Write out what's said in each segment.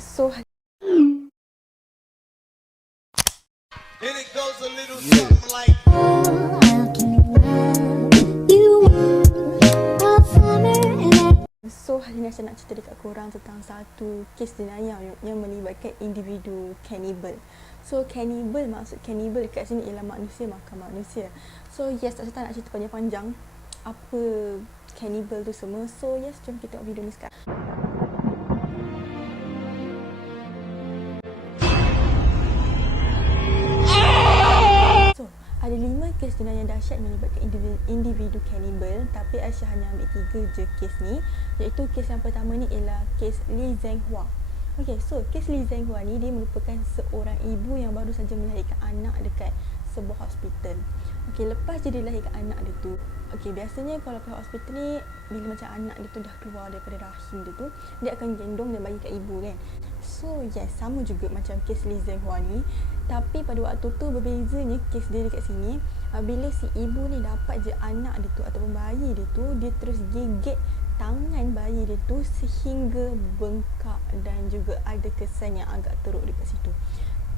So And it goes a little something like hari ni saya nak cerita dekat korang tentang satu kes jenayah yang melibatkan individu cannibal. So cannibal, maksud cannibal dekat sini ialah manusia makan manusia. So yes, saya tak nak cerita panjang-panjang apa cannibal tu semua. So yes, jom kita tengok video ni sekarang. Ada 5 kes jenayah dahsyat melibatkan individu cannibal, tapi Aisyah hanya ambil 3 je kes ni, iaitu kes yang pertama ni ialah kes Li Zhenghua. Okey, so kes Li Zhenghua ni dia merupakan seorang ibu yang baru saja melahirkan anak dekat sebuah hospital. Okey, lepas dia dilahirkan anak dia tu, okey, biasanya kalau pihak hospital ni bila macam anak dia tu dah keluar daripada rahim dia tu, dia akan gendong dan bagi kat ibu kan. So yes, sama juga macam kes Li Zhenghua ni. Tapi pada waktu tu berbezanya kes dia dekat sini, bila si ibu ni dapat je anak dia tu ataupun bayi dia tu, dia terus gigit tangan bayi dia tu sehingga bengkak dan juga ada kesan yang agak teruk dekat situ.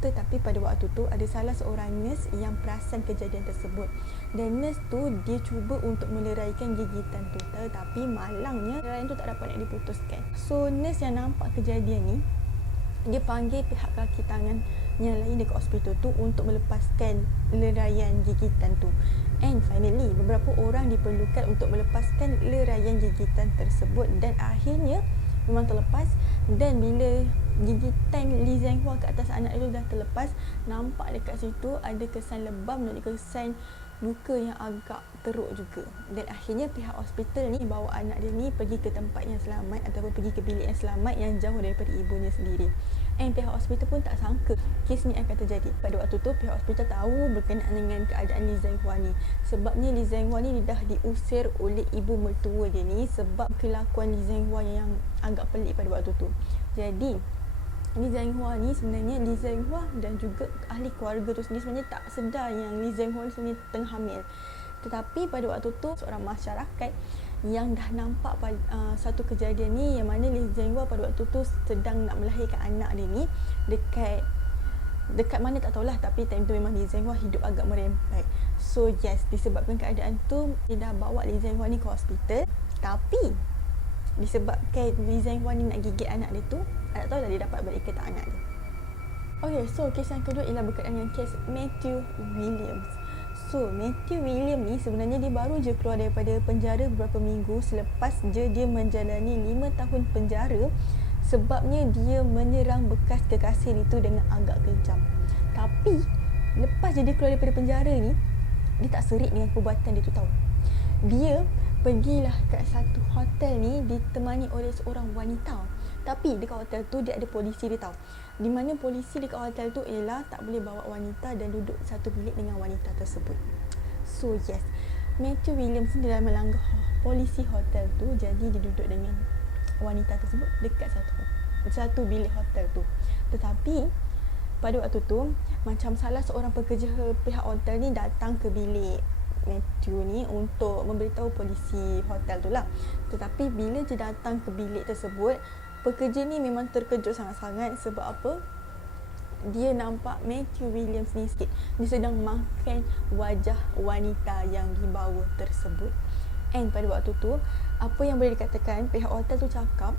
Tetapi pada waktu tu ada salah seorang nurse yang perasan kejadian tersebut, dan nurse tu dia cuba untuk meleraikan gigitan tu, tetapi malangnya leraian tu tak dapat nak diputuskan. So nurse yang nampak kejadian ni, dia panggil pihak kaki tangan yang lain dekat hospital tu untuk melepaskan leraian gigitan tu. And finally, beberapa orang diperlukan untuk melepaskan leraian gigitan tersebut, dan akhirnya memang terlepas. Dan bila gigitan Li Zhenghua ke atas anak itu dah terlepas, nampak dekat situ ada kesan lebam dan kesan luka yang agak teruk juga. Dan akhirnya pihak hospital ni bawa anak dia ni pergi ke tempat yang selamat ataupun pergi ke bilik yang selamat yang jauh daripada ibunya sendiri. And pihak hospital pun tak sangka kes ni akan terjadi. Pada waktu tu pihak hospital tahu berkenaan dengan keadaan Li Zhenghua ni. Sebabnya Li Zhenghua ni dah diusir oleh ibu mertua dia ni sebab kelakuan Li Zhenghua yang agak pelik pada waktu tu. Jadi Li Zhenghua ni sebenarnya Li Zhenghua dan juga ahli keluarga tu sendiri sebenarnya tak sedar yang Li Zhenghua ni sebenarnya tengah hamil. Tetapi pada waktu tu seorang masyarakat yang dah nampak satu kejadian ni, yang mana Li Zhenghua pada waktu tu sedang nak melahirkan anak dia ni dekat mana tak tahulah, tapi time tu memang Li Zhenghua hidup agak merempat. So yes, disebabkan keadaan tu dia dah bawa Li Zhenghua ni ke hospital, tapi disebabkan Li Zhenghua ni nak gigit anak dia tu, tak tahulah dia dapat balik ke tak anak dia. Okay, so kes yang kedua ialah berkaitan dengan kes Matthew Williams. So Matthew Williams ni sebenarnya dia baru je keluar daripada penjara beberapa minggu selepas je dia menjalani 5 tahun penjara sebabnya dia menyerang bekas kekasih itu dengan agak kejam. Tapi lepas je dia keluar daripada penjara ni, dia tak serik dengan perbuatan dia tu tahu. Dia pergilah kat satu hotel ni ditemani oleh seorang wanita. Tapi dekat hotel tu dia ada polisi dia tahu. Di mana polisi dekat hotel tu ialah tak boleh bawa wanita dan duduk satu bilik dengan wanita tersebut. So yes, Matthew Williams ni dah melanggar polisi hotel tu, jadi dia duduk dengan wanita tersebut dekat satu bilik hotel tu. Tetapi pada waktu tu macam salah seorang pekerja pihak hotel ni datang ke bilik Matthew ni untuk memberitahu polisi hotel tu lah. Tetapi bila dia datang ke bilik tersebut, pekerja ni memang terkejut sangat-sangat. Sebab apa? Dia nampak Matthew Williams ni sikit, dia sedang makan wajah wanita yang dibawa tersebut. And pada waktu tu, apa yang boleh dikatakan, pihak hotel tu cakap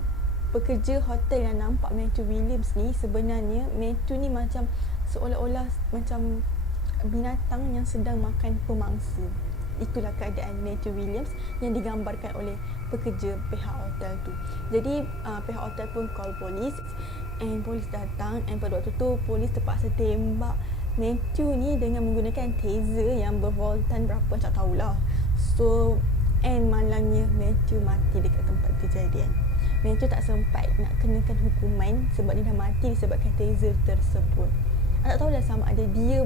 pekerja hotel yang nampak Matthew Williams ni, sebenarnya Matthew ni macam seolah-olah macam binatang yang sedang makan pemangsa. Itulah keadaan Matthew Williams yang digambarkan oleh pekerja pihak hotel tu. Jadi pihak hotel pun call polis, and polis datang, and pada waktu tu polis terpaksa tembak Matthew ni dengan menggunakan taser yang bervoltan berapa tak tahulah. So and malangnya Matthew mati dekat tempat kejadian. Matthew tak sempat nak kenakan hukuman sebab dia dah mati disebabkan taser tersebut. Tak tahulah sama ada dia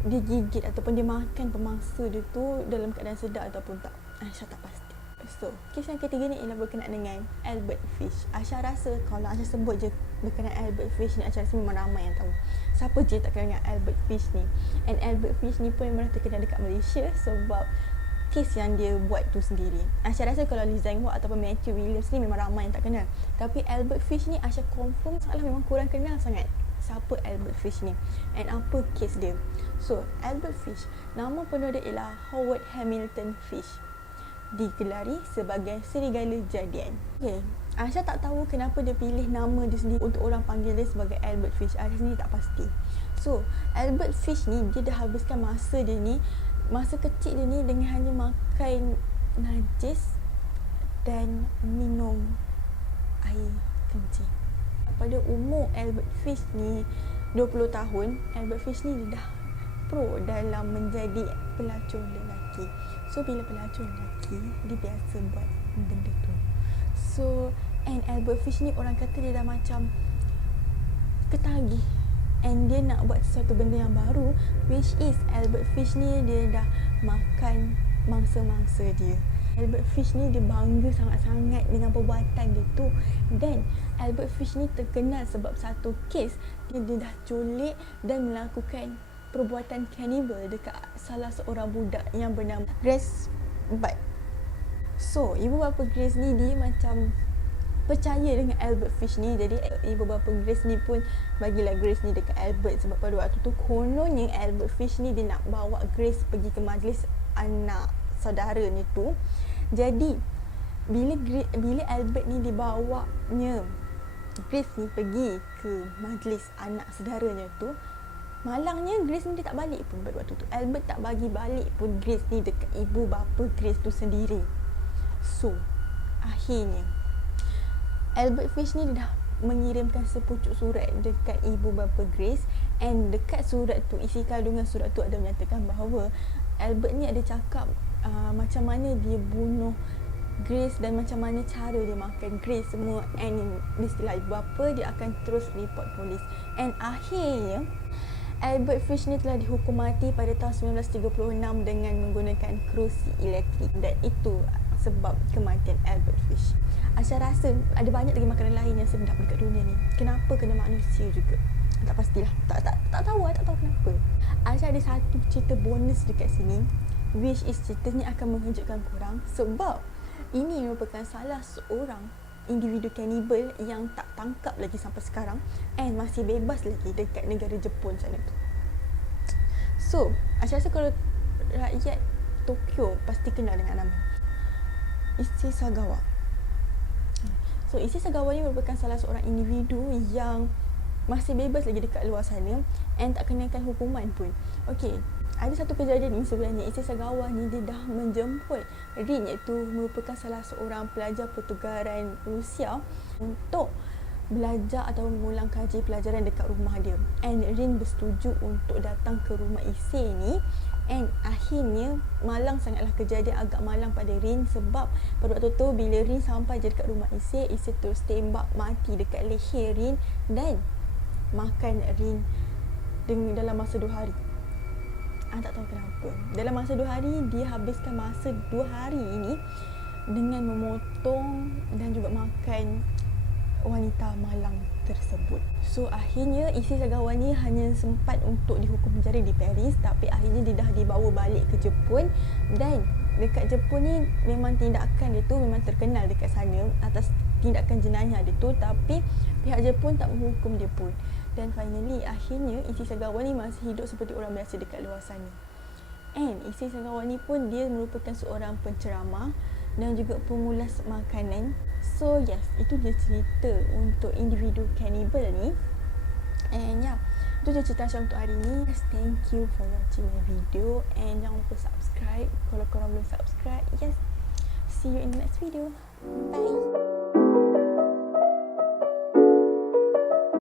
gigit ataupun dia makan pemangsa dia tu dalam keadaan sedar ataupun tak. Aisyah tak pasti. So, kes yang ketiga ni ialah berkenaan dengan Albert Fish. Aisyah rasa kalau Aisyah sebut je berkenaan Albert Fish ni, Aisyah rasa memang ramai yang tahu. Siapa je tak kenal dengan Albert Fish ni. And Albert Fish ni pun memang terkenal dekat Malaysia sebab kes yang dia buat tu sendiri. Aisyah rasa kalau Lee Zhang Hua ataupun Matthew Williams ni memang ramai yang tak kenal. Tapi Albert Fish ni Aisyah confirm salah, memang kurang kenal sangat siapa Albert Fish ni and apa kes dia. So, Albert Fish, nama penuh dia ialah Howard Hamilton Fish. Digelari sebagai serigala jadian. Okay, Aisyah tak tahu kenapa dia pilih nama dia sendiri untuk orang panggil dia sebagai Albert Fish. Aisyah sendiri tak pasti. So, Albert Fish ni dia dah habiskan masa kecil dia ni dengan hanya makan najis dan minum air kencing. Pada umur Albert Fish ni 20 tahun, Albert Fish ni dia dah pro dalam menjadi pelacur lelaki. So, bila pelacur lelaki, dia biasa buat benda tu. So, and Albert Fish ni orang kata dia dah macam ketagih and dia nak buat sesuatu benda yang baru, which is Albert Fish ni dia dah makan mangsa-mangsa dia. Albert Fish ni dia bangga sangat-sangat dengan perbuatan dia tu. Dan Albert Fish ni terkenal sebab satu kes dia dah culik dan melakukan perbuatan cannibal dekat salah seorang budak yang bernama Grace Budd. So, ibu bapa Grace ni dia macam percaya dengan Albert Fish ni. Jadi ibu bapa Grace ni pun bagilah Grace ni dekat Albert. Sebab pada waktu tu kononnya Albert Fish ni dia nak bawa Grace pergi ke majlis anak saudaranya tu. Jadi bila Albert ni dibawanya Grace ni pergi ke majlis anak saudaranya tu, malangnya Grace ni dia tak balik pun pada waktu tu. Albert tak bagi balik pun Grace ni dekat ibu bapa Grace tu sendiri. So, akhirnya Albert Fish ni dah mengirimkan sepucuk surat dekat ibu bapa Grace, and dekat surat tu, isi kandungan surat tu ada menyatakan bahawa Albert ni ada cakap macam mana dia bunuh Grace dan macam mana cara dia makan Grace semua, and istilah ibu bapa dia akan terus report polis. And akhirnya Albert Fish ni telah dihukum mati pada tahun 1936 dengan menggunakan kerusi elektrik, dan itu sebab kematian Albert Fish. Aisyah rasa ada banyak lagi makanan lain yang sedap dekat dunia ni. Kenapa kena manusia juga? Tak pastilah. Tak tahu kenapa. Aisyah ada satu cerita bonus dekat sini, which is cerita ni akan mengejutkan korang sebab ini merupakan salah seorang individu kanibal yang tak tangkap lagi sampai sekarang and masih bebas lagi dekat negara Jepun sana tu. So, Aisyah rasa kalau rakyat Tokyo pasti kenal dengan nama Issei Sagawa. So, Issei Sagawa ni merupakan salah seorang individu yang masih bebas lagi dekat luar sana and tak kenakan hukuman pun. Okay, ada satu kejadian ni sebenarnya Issei Sagawa ni dia dah menjemput Rin, iaitu merupakan salah seorang pelajar pertukaran Rusia untuk belajar atau mengulang kaji pelajaran dekat rumah dia. And Rin bersetuju untuk datang ke rumah Issei ni, and akhirnya malang sangatlah kejadian, agak malang pada Rin sebab pada waktu tu bila Rin sampai je dekat rumah Issei terus tembak mati dekat leher Rin dan makan Rin dalam masa 2 hari. Tak tahu kenapa. Dalam masa 2 hari, dia habiskan masa 2 hari ini dengan memotong dan juga makan wanita malang tersebut. So, akhirnya Issei Sagawa ni hanya sempat untuk dihukum penjara di Paris, tapi akhirnya dia dah dibawa balik ke Jepun. Dan dekat Jepun ni memang tindakan dia tu memang terkenal dekat sana atas tindakan jenayah dia tu, tapi pihak Jepun tak menghukum dia pun. Dan finally, akhirnya Issei Sagawa ni masih hidup seperti orang biasa dekat luar sana. And Issei Sagawa ni pun dia merupakan seorang penceramah dan juga pengulas makanan. So yes, itu dia cerita untuk individu cannibal ni. And yeah, itu je cerita Aisyah untuk hari ni. Yes, thank you for watching my video, and jangan lupa subscribe kalau korang belum subscribe. Yes, see you in the next video. Bye.